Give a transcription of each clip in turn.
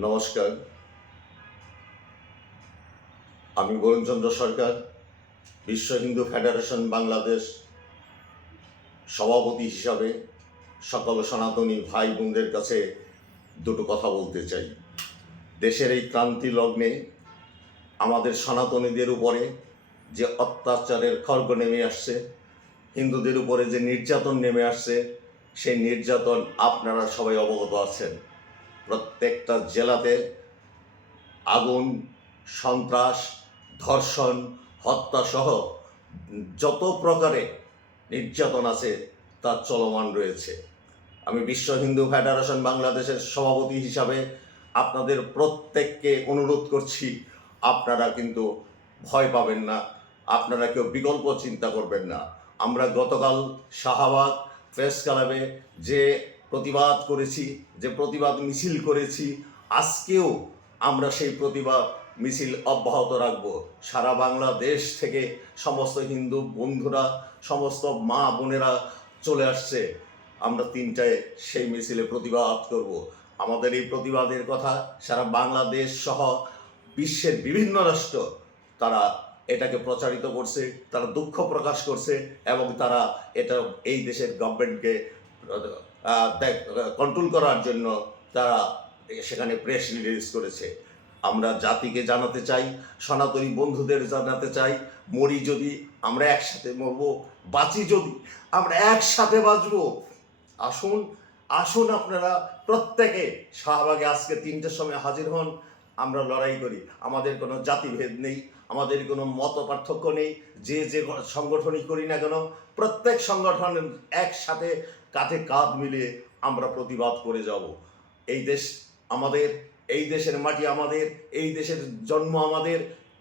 নমস্কার। আমি বরুণচন্দ্র সরকার, বিশ্ব হিন্দু ফেডারেশন বাংলাদেশ সভাপতি হিসাবে সকল সনাতনী ভাই বোনদের কাছে দুটো কথা বলতে চাই। দেশের এই ক্রান্তি লগ্নে আমাদের সনাতনীদের উপরে যে অত্যাচারের খর্গ নেমে আসছে, হিন্দুদের উপরে যে নির্যাতন নেমে আসছে, সেই নির্যাতন আপনারা সবাই অবগত আছেন। প্রত্যেকটা জেলাতে আগুন, সন্ত্রাস, ধর্ষণ, হত্যাসহ যত প্রকারে নির্যাতন আছে, তা চলমান রয়েছে। আমি বিশ্ব হিন্দু ফেডারেশন বাংলাদেশের সভাপতি হিসাবে আপনাদের প্রত্যেককে অনুরোধ করছি, আপনারা কিন্তু ভয় পাবেন না, আপনারা কেউ বিকল্প চিন্তা করবেন না। আমরা গতকাল শাহবাগ প্রেস ক্লাবে যে প্রতিবাদ করেছি, যে প্রতিবাদ মিছিল করেছি, আজকেও আমরা সেই প্রতিবাদ মিছিল অব্যাহত রাখব। সারা বাংলাদেশ থেকে সমস্ত হিন্দু বন্ধুরা, সমস্ত মা বোনেরা চলে আসছে। আমরা তিনটায় সেই মিছিলে প্রতিবাদ করব। আমাদের এই প্রতিবাদের কথা সারা বাংলাদেশ সহ বিশ্বের বিভিন্ন রাষ্ট্র, তারা এটাকে প্রচারিত করছে, তারা দুঃখ প্রকাশ করছে এবং তারা এটা এই দেশের গভর্নমেন্টকে কন্ট্রোল করার জন্য তারা সেখানে প্রেস রিলিজ করেছে। আমরা জাতিকে জানাতে চাই, সনাতনী বন্ধুদের জানাতে চাই, মরি যদি আমরা একসাথে মরবো, বাঁচি যদি আমরা একসাথে বাঁচবো। আসুন আসুন আপনারা প্রত্যেকে শাহবাগে আজকে তিনটের সময় হাজির হন, আমরা লড়াই করি। আমাদের কোনো জাতিভেদ নেই, আমাদের কোনো মত পার্থক্য নেই, যে যে সংগঠনই করি না কেন, প্রত্যেক সংগঠন একসাথে কাঁধে কাঁধ মিলিয়ে আমরা প্রতিবাদ করে যাব। এই দেশ আমাদের, এই দেশের মাটি আমাদের, এই দেশের জন্ম আমাদের,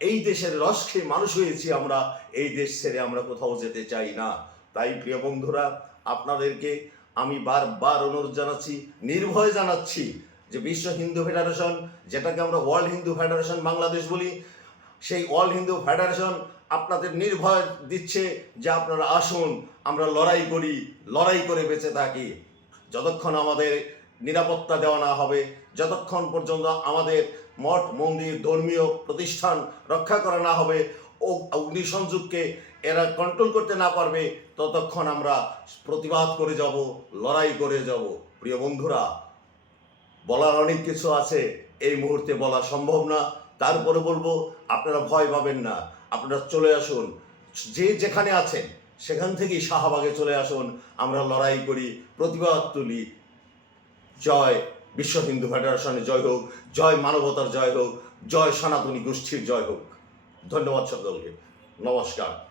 এই দেশের রস খেয়ে মানুষ হয়েছি আমরা, এই দেশ ছেড়ে আমরা কোথাও যেতে চাই না। তাই প্রিয় বন্ধুরা, আপনাদেরকে আমি বারবার অনুরোধ জানাচ্ছি, নির্ভয় জানাচ্ছি যে বিশ্ব হিন্দু ফেডারেশন, যেটাকে আমরা ওয়ার্ল্ড হিন্দু ফেডারেশন বাংলাদেশ বলি সেই অল হিন্দু ফেডারেশন আপনাদের নির্ভয় দিচ্ছে যে আপনারা আসুন, আমরা লড়াই করি, লড়াই করে বেঁচে থাকি। যতক্ষণ আমাদের নিরাপত্তা দেওয়া না হবে, যতক্ষণ পর্যন্ত আমাদের মঠ, মন্দির, ধর্মীয় প্রতিষ্ঠান রক্ষা করা না হবে, ও অগ্নিসংযোগকে এরা কন্ট্রোল করতে না পারবে, ততক্ষণ আমরা প্রতিবাদ করে যাব, লড়াই করে যাব। প্রিয় বন্ধুরা, বলার অনেক কিছু আছে, এই মুহূর্তে বলা সম্ভব না। তারপরে বলব, আপনারা ভয় পাবেন না। আপনারা চলে আসুন। যে যেখানে আছেন, সেখান থেকেই শাহবাগে চলে আসুন। আমরা লড়াই করি, প্রতিবাদ তুলি। জয় বিশ্ব হিন্দু ফেডারেশনের জয় হোক, জয় মানবতার জয় হোক, জয় সনাতনী গোষ্ঠীর জয় হোক। ধন্যবাদ সকলকে। নমস্কার।